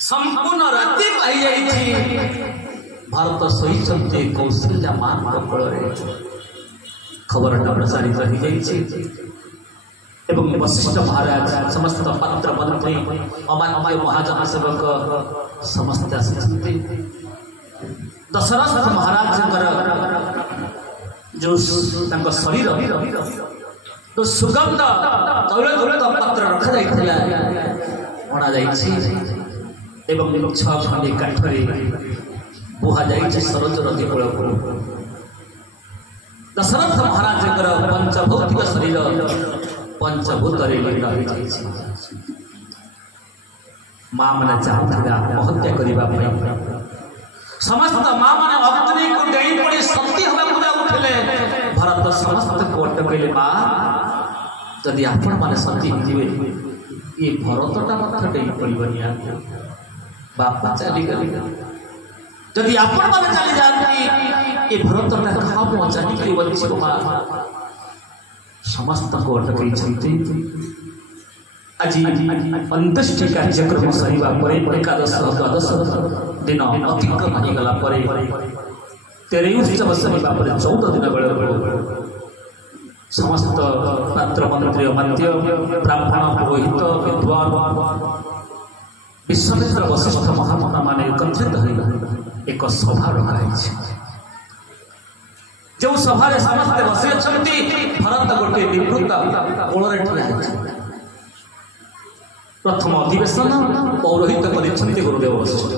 संपूर्ण राति भारत शोचते कौशल्या मां कोल खबरटा प्रसारित हो वशिष्ठ महाराज समस्त पात्र मंत्री अमात्य महाजन सेवक समस्त आसते दशरथ महाराज जो शरीर तो सुगंध तैलयुक्त पत्र रखा एवं 6 खंडी काठरे बुहा जाइए सरोज नदी कूल को दशरथ महाराज पंचभौतिक शरीर पंचभूत माँ मैंने चाहूला आत्महत्या करने समस्त माँ मैंने अग्नि को डेई पड़ी सती हमें जाऊे भरत समस्त को अटकले माँ जदि आपण मैंने सती हो ये भरतटा मत डेई पड़े बापा चली गली जदि आपण माने चली जाती ये भरतटा कहा चली बची माँ समस्त को अटकई आज अंत्येष्टि कार्यक्रम सरीवा एकादश द्वादश दिन अतिक्रम हो गला तेरे उत्सव सरीवा 14 दिन बेल समस्त पात्र मंत्री अमात्य ब्राह्मण पुरोहित विद्वान विश्वामित्र वशिष्ठ महामुना माने एकत्रित हो एक सभा रखाई जो सभा समस्ते बसी अच्छा भरत गोटे निवृत्त कोल प्रथम अधिवेशन पौरोहित कर गुरुदेव वशिष्ठ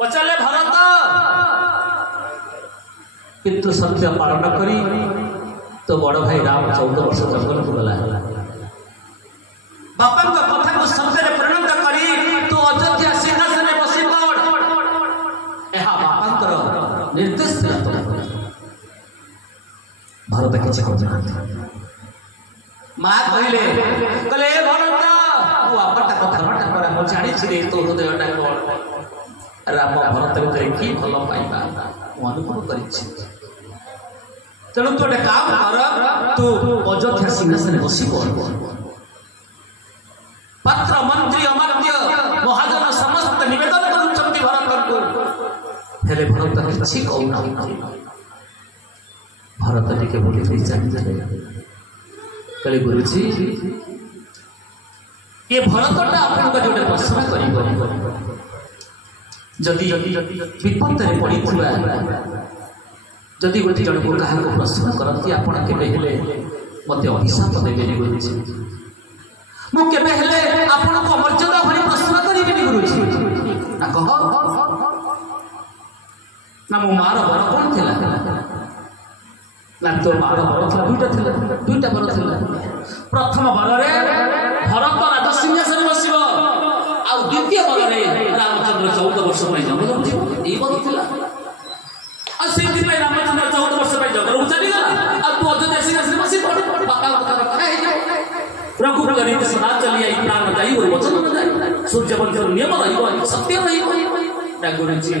पचारे भरत पितृ सत्य पालन करी तो बड़ भाई राम 14 वर्ष जंगल को गला बापा कथा को सत्य परिणत करी तो अयोध्या सिंहासन बसी पड़ बापा निर्देश भरत किसी माँ कहले भरत बापाटा कथा जानी तो हृदयटा राम भरत भीतर कि भल पाइबा अनुभव कर तेणु तू गोटे काम कर तू अयोध्या सिंहासन बसी पड़ पात्र मंत्री अमात्य महाजन समस्त निवेदन करुछंती भरत को हेले भरत किछि कहूना भरत टिके बोली जानी कले गुरुजी ये भरतटा आपन जोटे प्रश्न करी जदि विपद में पड़ी जदि गोटे जन को क्या प्रश्न करती आपड़ के मत अभिशाप देवे गुरुजी मुझे आपण को मर्यादा भरी प्रश्न करी गुरुजी ना कह ना मो मार बर कौन थी ना तो मार बर था दुईटा बर था प्रथम बर भरत राज सिंहासन बस द्वितीय बर रामचंद्र 14 वर्ष जंगल यही बर थी रामचंद्र 14 वर्ष जंगल चलीगला तू अयोध्या सिंहासन बस बापा प्रभु गणित सदा चली आई प्राण जाई और वचन न जाई सूर्य वंशर नियम रहिबो सत्य रहिबो ना गुरुजी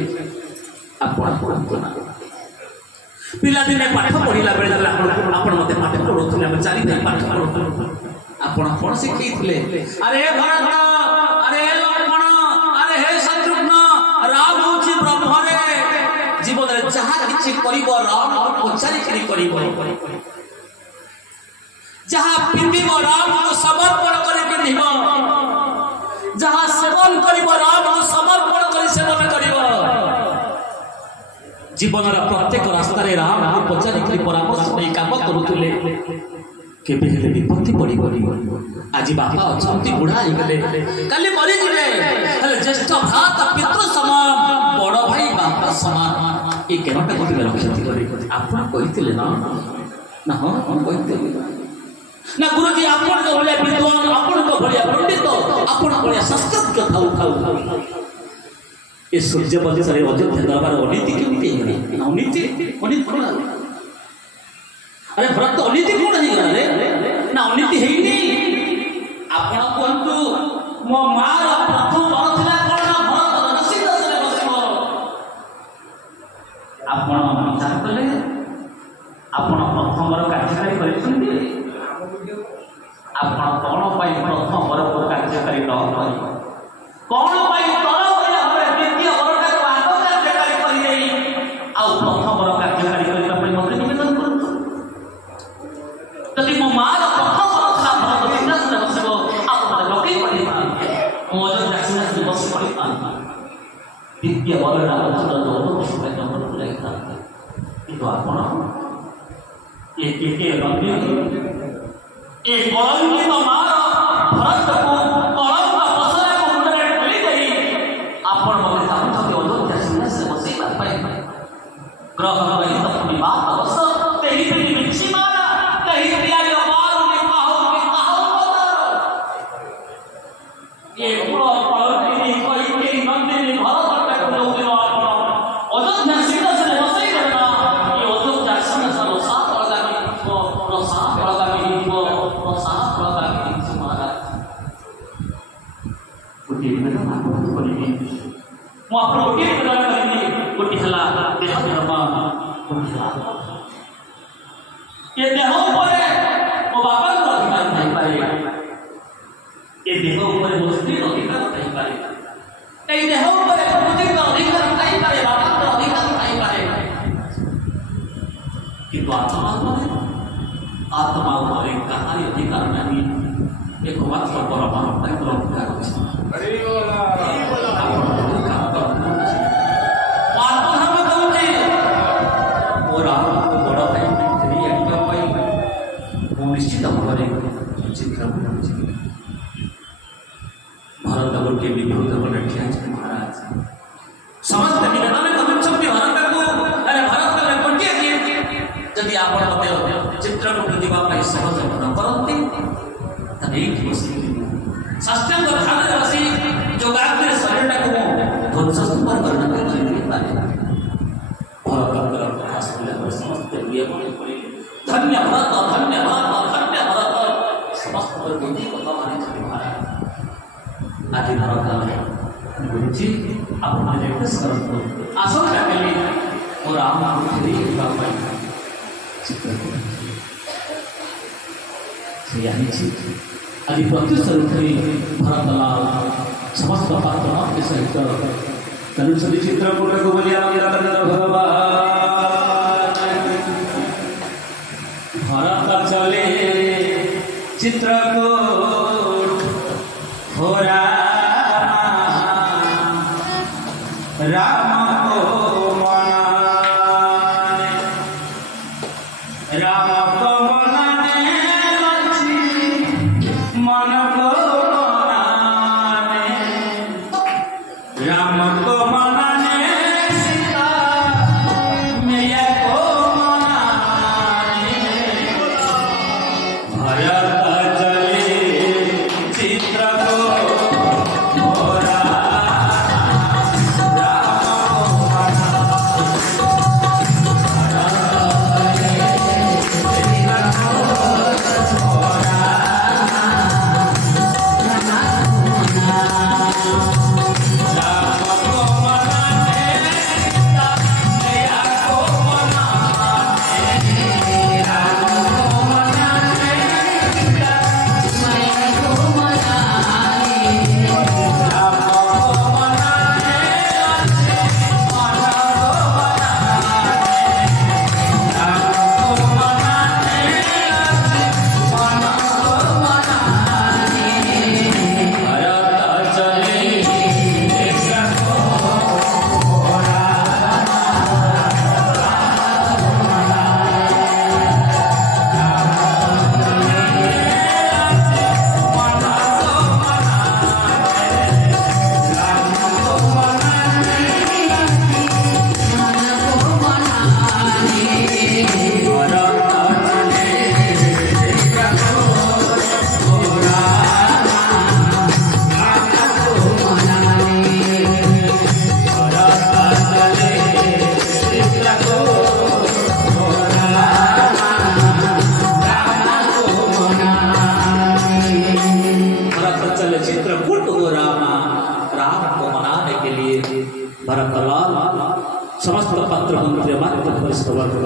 आपण पिला दिने पाठ पढ़िला बेले आपण मते पाठ पढौथले हम चारि दिन पाठ पढौथले आपण कोन सिखैथले अरे भरत अरे लक्ष्मण अरे हे शत्रुघ्न राम होची ब्रह्म रे जीवन रे जहा किछि करिवो राम पचारि करी करिवो जहाँ पिंडिब राम को समर्पण कर पिंडिब जहाँ सेवन कर राम को समर्पण कर सेवन कर जीवन प्रत्येक रास्ता राम को पचारि परामर्श नहीं काम करुले केबे विपत्ति पड़ी आज बापा अच्छा बुढ़ा होगले काली मरीजे ज्येष्ठ भ्रात पितृ समान बड़ भाई बापा समान ये केनटा गोटे रक्षित करे आप कही ना ना हाँ हम कहते ना गुरुजी आपण को भलिया विद्वान आपण को भलिया पंडित आपण भलिया संस्कृत कथा उठाऊ ये सूर्यवंश रे अयोध्या दरबार अनीति केमती हेले अनीति अनीति कोन अरे भरत तो अनीति कोन हे गले ना अनीति हेनी आपण कहंतु मो मार प्रथम बर थिला कोन भरत रणसिंह दशरे बसिबो आपण विचार कले आपण प्रथम बर कार्यकारी करिसंती आपण कोन पाई प्रथम बर को कार्यकारी न करी कोन पाई तर होया हवे द्वितीय बरटा को आगो कार्यकारी करि देई आ प्रथम बर कार्यकारी करिला पई मते निवेदन करतो तदी मो मार प्रथम बर था भरत सिंहासन बसिबो आपण लोके पड़ी मोजो जासिना से बस पड़ी द्वितीय बरटा बसला दोनो सुबह नंबर पुराइता किंतु आपण एक रंगी एक कलंकी तो मार भरत को कलंक बसरे को मुंडरे ठेली देई आपण मते चाहत के अयोध्या सिंहासन बसैबा पाई ग्रह रही तो पूर्णिमा अवसर तेही तेही बिच्छी मारा तेही प्रिया के मार ने कहो ये पूरा कलंकी कोई के नंदिनी भरत को लोग दिन आपण अयोध्या सिंहासन बसै देना ये अयोध्या सिंहासन सात लगा के सात लगा के सात लगा के महाराज गोटे दिन आपण करिबी मो आपण गोटे प्रदान करिबी गोटे हला देह धर्म ये देह ऊपर मो बापा को अधिकार नहीं पाए ये देह ऊपर मो स्त्री अधिकार नहीं पाए ये देह ऊपर प्रकृति का अधिकार नहीं पाए बापा का अधिकार नहीं पाए किंतु आत्मा ऊपर कहानी अधिकार नहीं एक मात्र परमात्मा का अधिकार है हरि बोला आत्मा हम कहते और आप बड़ा भाई तेरी अनिका भाई वो निश्चित भाव में चित्र भारत के विरोध बने महाराज समस्त निवेदन कमिन सब भारत को अरे भारत में कोटिया यदि आप चित्र को प्रतिभा पाई सहज न करते तभी शास्त्र ध्यान बसी जोगाग्र शरीर को ध्वंस पर करना नहीं पाए समस्त धन्य भरत धन्य भरत धन्य भरत समस्त बुद्धि कथा माने महाराज आज भारत गुरुजी अपना निर्देश करतो आशंका केली और राम बुद्धि बाबा चित्र से यानी आदि प्रत्युष रूप भरतलाल समस्त पात्र के सहित तनुसरी चित्रकूट को बलिया भगवान भरत चले चित्रकूट हो राम को मनाने राम को मनाने मन को मनाने राम को मनाने सीता मैया को मनाने भरत चले चित्रकूट हो राम को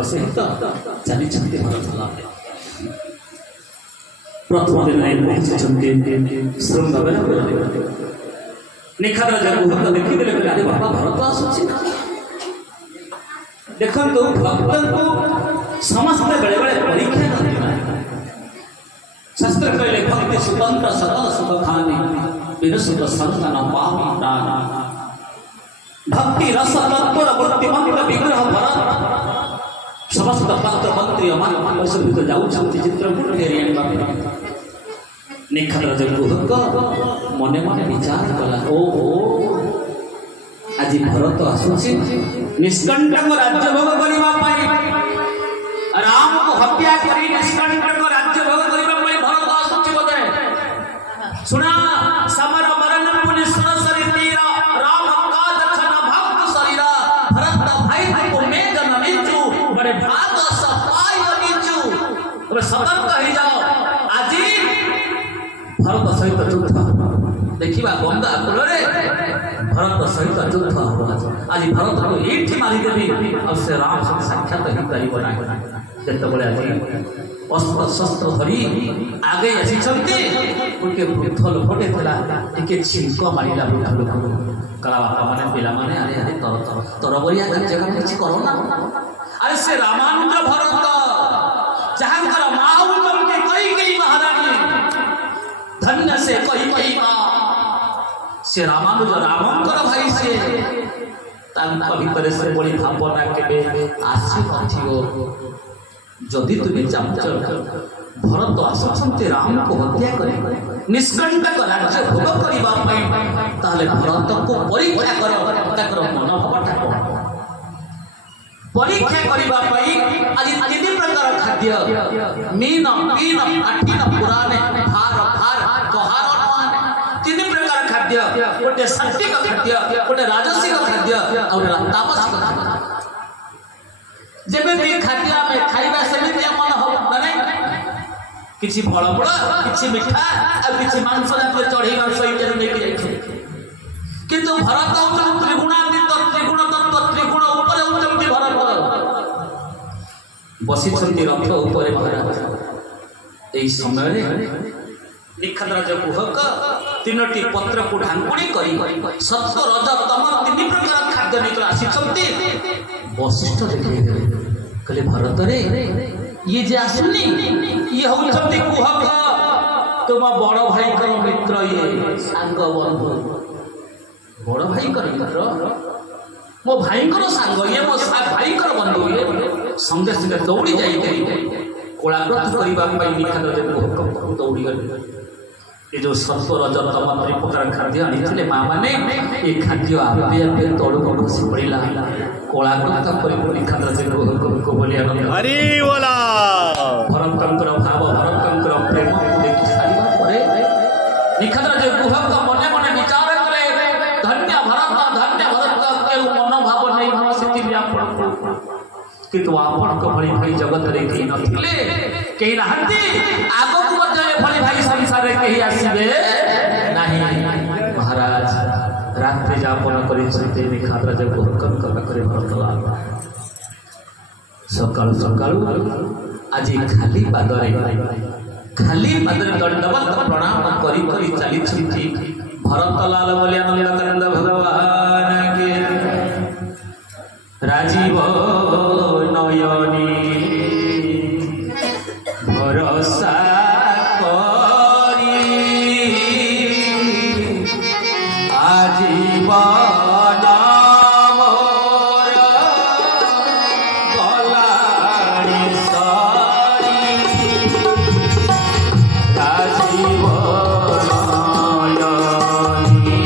सहित चली भरत प्रथम दिन पहुंची श्रृंग निखात राजा गुहक देखिदेले अरे बाबा भरत आसुची देखंतु भक्त को समस्त बेले बेले परीक्षा करते शास्त्र कहले भक्ति स्वतंत्र सकल सुख खानी विनसुत संतन पापी प्राण भक्ति रस तत्पर वृत्ति मंत्र विग्रह भरत समस्त पत्र मंत्री अमान सहित जाऊछंती चित्रकूट फेरी आनबा निखात राजा गुहक मने मने विचार कला ओ आज भरत आसुची निष्कंटक राज्य भोग करबा पाई राम को हत्या करी निष्कंटक राज्य भोग करबा पाई भरत आसुची बोले सुना समर मरण पुनीश्वर शरीर तीरा राम का दक्षण भक्त शरीरा भरत भाई को मेघ ननिचु बड़े भाग सपाई ननिचु तबे सतर्क हो जाओ आज भरत सहित युद्ध देखिबा गंगा कूलरे भरत सहित युद्ध हो आज भरत को एठी मारी देबी अब से राम से साक्षात ही करिबो ना जत बळे आज अस्त्र शस्त्र धरी आगे आसी छंती उनके बुद्धल फटे थला एके छिंको मारिला बुद्धल कला बापा माने पिला माने अरे अरे तर बरिया कार्य का किछि करो ना अरे से रामानुज भरत जहांकर माऊ तुमके कई गई महारानी धन्य से कई मां से रामानुज रामंकर भाई से तांका भितर से बड़ी भावना केबे आसी नथियो जदि तुमे चाहछ भरत आसछन्ते राम को हत्या करे निष्कंटक राज्य भोग करिबा पई ताले भरत को परीक्षा कर ताकर मनोभावटा परीक्षा करिबा पई आज तीन प्रकार खाद्य मीन पीन आठिन पुराने भार कहार तीन प्रकार खाद्य गोटे सात्विक खाद्य गोटे राजसिक खाद्य और तामसिक खाद्य जेबे खाद्य में खाइबा सेमिति मन हो माने किछि फल फल किछि मिठा आ किछि मांस जातीय चढ़ी मांस इत्यादि लेके जाइछे किंतु भरत औचन त्रिगुणान्वित त्रिगुण तत्व त्रिगुण ऊपर औचन भरत बसिछन्ति रथ ऊपर महाराज एई समय रे निखात राजा गुहक तीनोटी पत्र को ढांकुणी करी सत्य रज तम तीन प्रकार खाद्य निकल आसी वशिष्ठ देखे कहले भरत रे ये जे आसुनी ये होउछन्ति गुहक तुम बड़ भाई कर मित्र ये सांग बंधु बड़ भाई कर मित्र मो भाई कर सांग ये मो भाई कर बंधु ये संगे संगे दौड़ी जाई कोलाग्रत करबा पई निखात राजा गुहक दौड़ी गले ये जो सत्व रज तम त्रि प्रकार खाद्य आनी माँ मैंने ये खाद्य आपे आपे तौड़ को खसी पड़ा कोलाग्रत निखात राजा गुहक बोलिया भरतंकर भाव भरतंकर प्रेम को देखि सारिबा परे निखात राजा गुहक मने मने विचार करे धन्य भरत के मनोभाव नहीं हम स्थिति में आपण किंतु आपण को भली भाई जगत रे केही नथिले केही नहंती आगो को मध्य भली भाई संसार रे केही आसीबे नाही महाराज रात्रि जापन करि छते निखात राजा गुहक करे भरतलाल सकाळ सकाळ आज खाली पादरे दंडवत प्रणाम करी करी चली छती भरतलाल बोले आनंद भगवान के राजीव नयनी भरोसा करी आजीवन मोर गलाणी सरी राजीव नयनी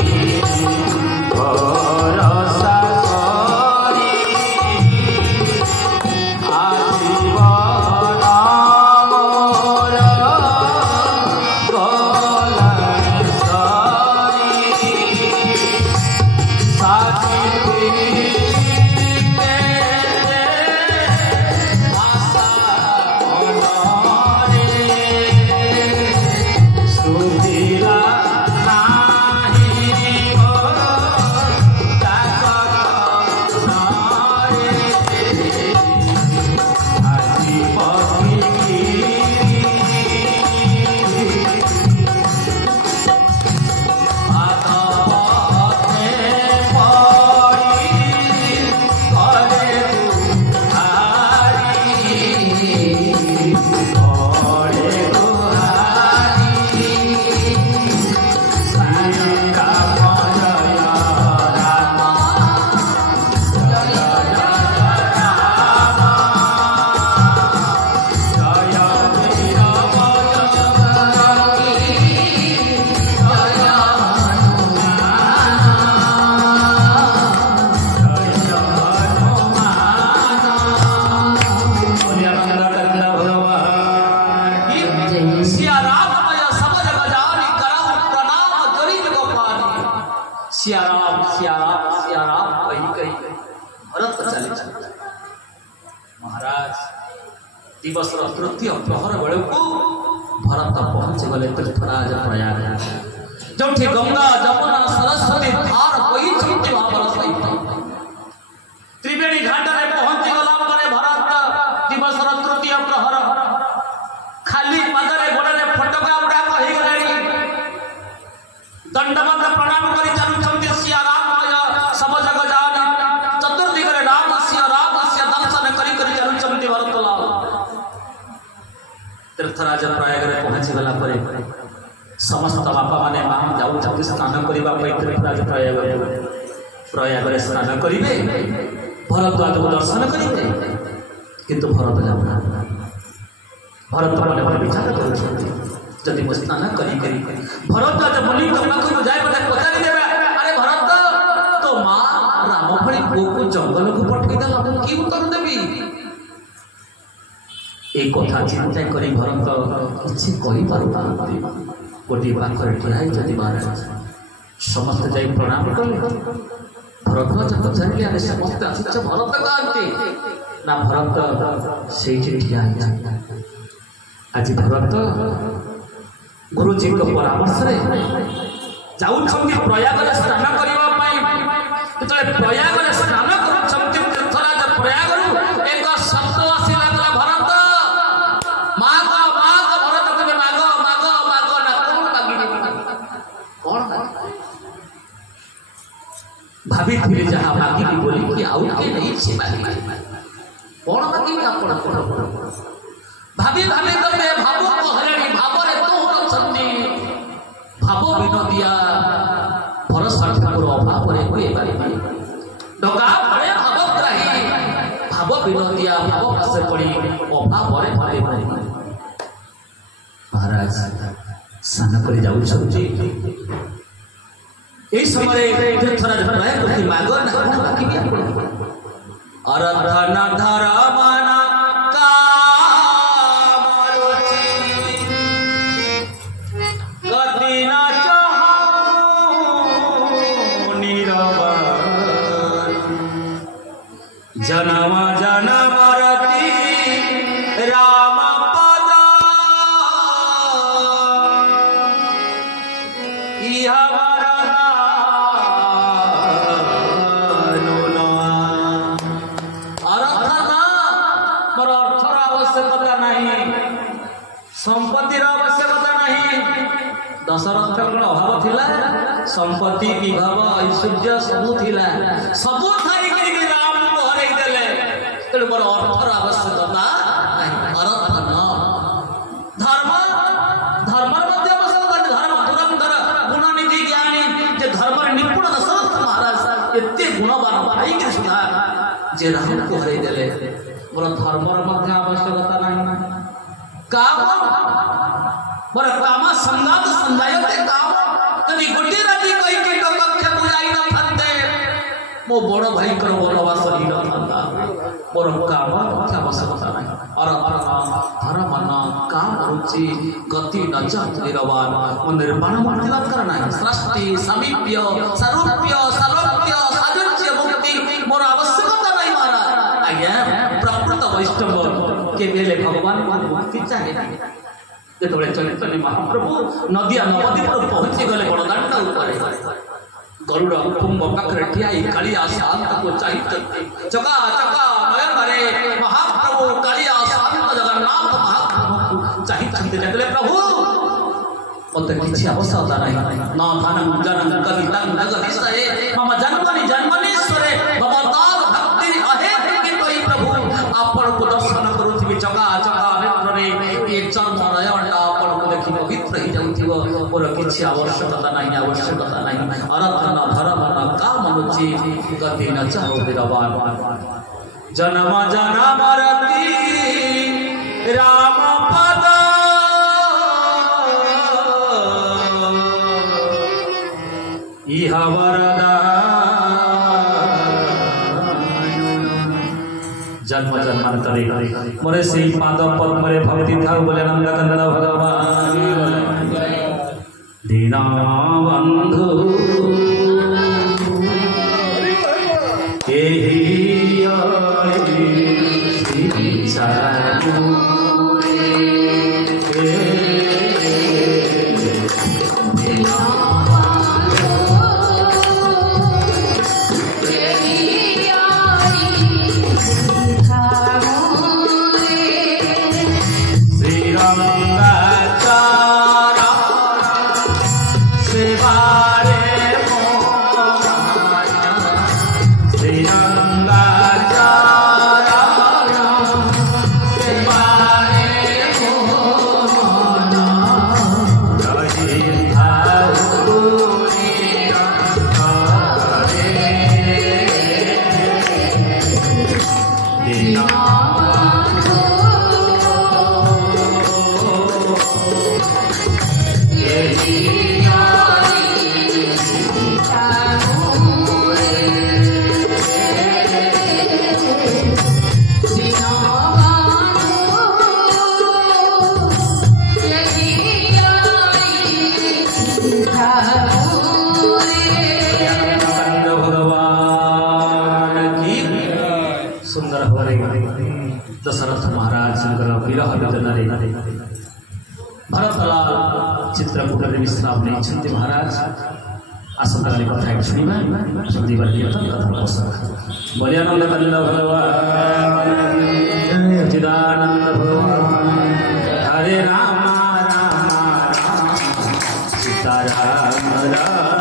सियाराम सियाराम सियाराम कही कही भरत चली महाराज दिवस तृतीय प्रहर बेलू भरत पहुंची गले तीर्थराज प्रयाग जो गंगा जमुना सरस्वती धार बही भावर सहित त्रिवेणी घाट में पहुंची गला भरत दिवस तृतीय प्रहर खाली पादरे गोड़े फटका उड़ा कही गले दंडवत प्रणाम कर चलुंट सिया राम सब जग जान चतुर्दिगरे राम से दर्शन करी चलुंट भरत लाल तीर्थराज प्रयाग में पहुंची गला समस्त बापा माने मां जाऊँ स्नान करने तीर्थराज प्रयाग में स्नान करेंगे भरद्वाज को दर्शन करेंगे किंतु भरत जाऊना भरत मन मन विचार करी मो स्नान करी भरद्वाज मुनि पाखक जाए मत पचारि देवे अरे भरत तो माँ राम भली पुओ को जंगल को पठेदेला कि उत्तर देवी एक कथा चिंता करी भरत किसी कही पार गोटे पाखर ठिया महाराज समस्त जा प्रणाम कले भरद्वाज पचारे अरे समस्त आस भरत कहते ना भरत से ठिया आज भरत गुरुजी परामर्श जाऊँ प्रयाग स्नान करने प्रयाग स्नान तीर्थराज प्रयाग एक शब्द आसला भरत माग माग भरत कहे माग माग माग ना भाभी थे जहाँ मागिबी बोली कि आउ के नहीं से कौन मागिबी आप भाभी भाभी तमे भाव कहले भावरे तोहर छन्दी भाव विनोदिया भरसा ठाकुर अभाव रे हुए पारिबी डगा पड़े भावग्राही भाव विनोदिया भाव पासे पड़ी अभाव रे भरे पारिबी महाराज स्नान कर जाऊ छथि ए समय तीर्थराज प्रयाग को माग ना कोन बाकी भी अरधन धरमना जनम जनम रति राम पद इहा मोर अर्थर आवश्यकता नहीं संपत्तिर आवश्यकता नहीं दशरथ कौन अभाव थिला संपत्ति विभव ऐश्वर्य सबू थाई मोर अर्थर आवश्यकता धर्म धर्म आवश्यकता धर्म पुरंदर गुणनिधि ज्ञानी जे धर्म निपुण दशरथ महाराज एते गुणवान भाई के सुधा जे राम को हरई देले मोर धर्मर मध्य आवश्यकता नहीं काम मोर काम संगात संजायते काम यदि गोटे राति कई के कक्ष को जाई न थाते मो बड़ भाई कर वनवास ही न थाता मोर काम मध्य आवश्यकता नहीं धर्म न काम रुचि गति न जात निरवान मो निर्माण मूर्ति दरकार नहीं सृष्टि समीप्य सारूप्य सालोक्य साजुज्य मुक्ति मोर आवश्यकता नहीं महाराज आज्ञा प्रकृत वैष्णव के बेले भगवान मुक्ति चाहिए जो चैतन्य महाप्रभु नदिया नवद्वीप पहुंची गले बड़दाण्ड उपर गरुड़ कुंभ पाखरे ठिया कालिया शांत को चाहिए चका चका नयन महाप्रभु कालिया शांत जगन्नाथ महाप्रभु चाहिए जगले प्रभु मत किसी आवश्यकता नहीं न धन जन कविता नगतिशये मम जन्मनीश्वरे भवतार भक्ति अहे कि तोई प्रभु आपण को दर्शन करूथिबि चका चका नेत्रे ये चर्म नयन आपण को देखि पवित्र ही जाउथिबो मोर किसी आवश्यकता नहीं अरधन धर्म न काम रुचि गति न चाहो विरवान जन्म जन्म रति राम पद इहा जन्म जन्मांतरे मोरे से पाद पद्म रे भक्ति था बोले नंदकंद भगवान दीना बंधु दशरथ महाराज विरह वेदनारे भरतलाल चित्रकूटरे विश्राम नहीं महाराज आसंता कथा शुणा सुधीवा बलियानंद कंद भगवान चिदानंद भगवान हरे Ram Ram Sita Ram Ram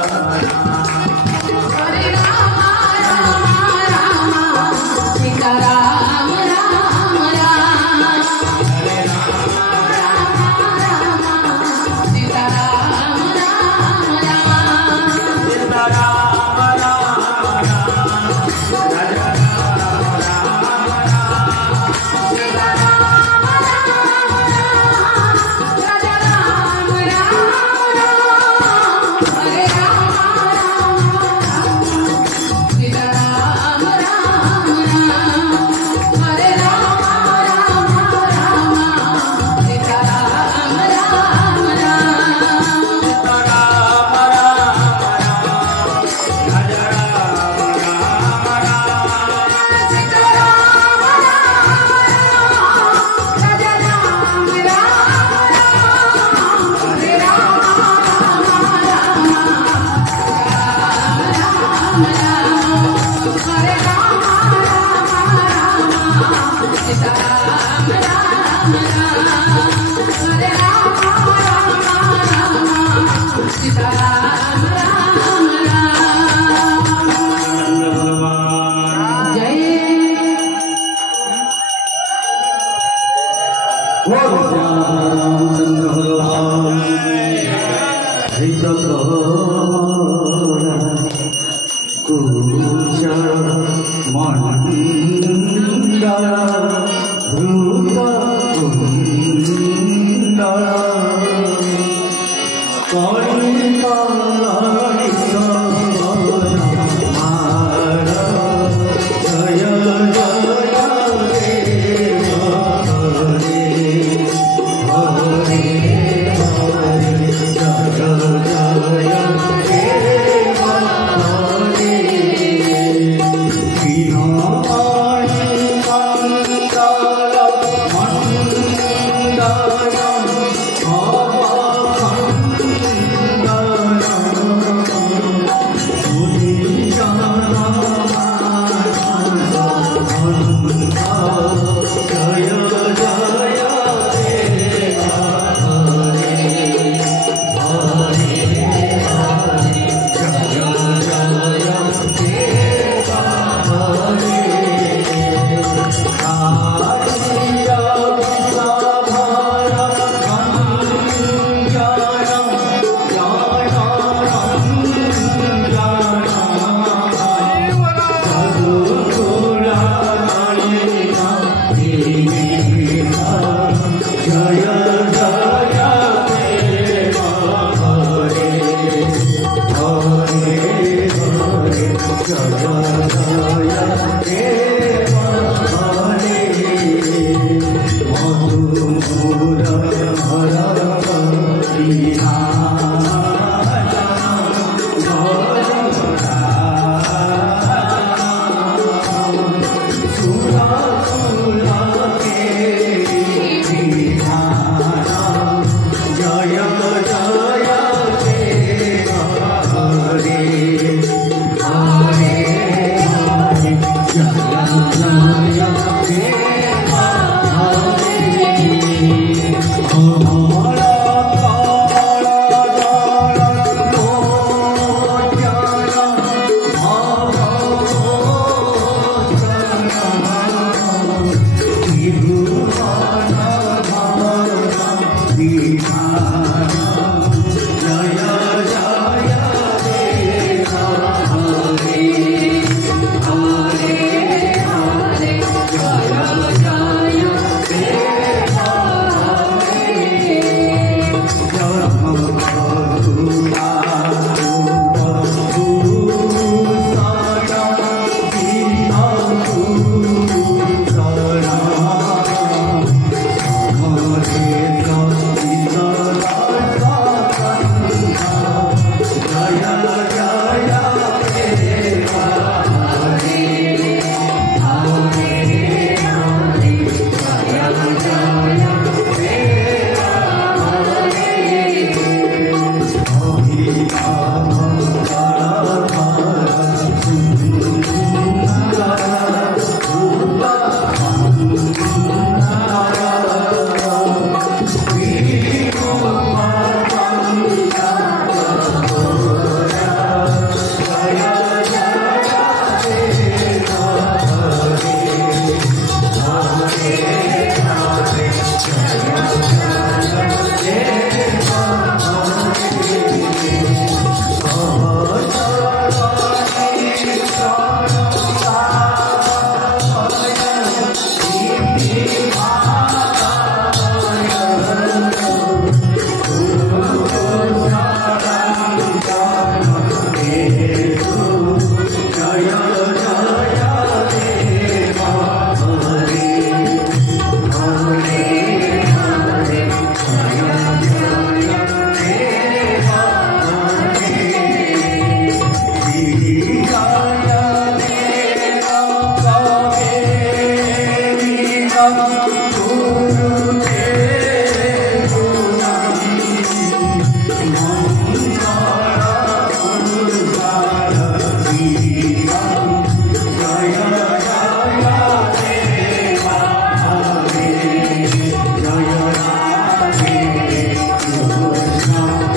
Hare Krishna,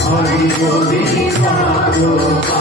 Hare Krishna.